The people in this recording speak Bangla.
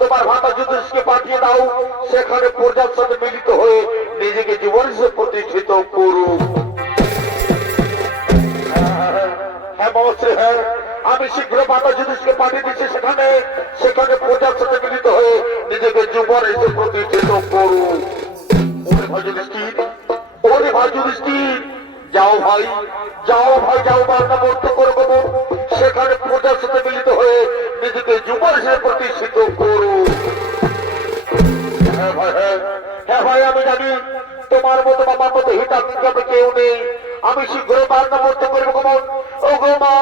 তোমার ভাতা যুধিষ্ঠিরকে পাঠিয়ে দাও, সেখানে প্রজার সাথে মিলিত হয়ে নিজেকে জীবন প্রতিষ্ঠিত করুক। হ্যাঁ মহাশ্রী, হ্যাঁ আমি শীঘ্র ভাতা যুধিষ্ঠিরকে পাঠিয়ে দিচ্ছি, সেখানে প্রজার সাথে মিলিত হয়ে নিজেকে জীবন প্রতিষ্ঠিত করুক। ওরে ভাই যুধিষ্ঠির, ওরে ভাই যুধিষ্ঠির, যাও ভাই, যাও ভাই, যাও বার্তা বর্ত করবো, সেখানে প্রজার সাথে মিলিত হয়ে নিজেকে যুবর হিসেবে প্রতিষ্ঠিত করো। হ্যাঁ ভাই, হ্যাঁ ভাই, আমি জানি তোমার মতো বাবার মতো হিতাধিকার কেউ নেই। আমি শীঘ্র বার্তা বর্ত করবো। ও গো মা,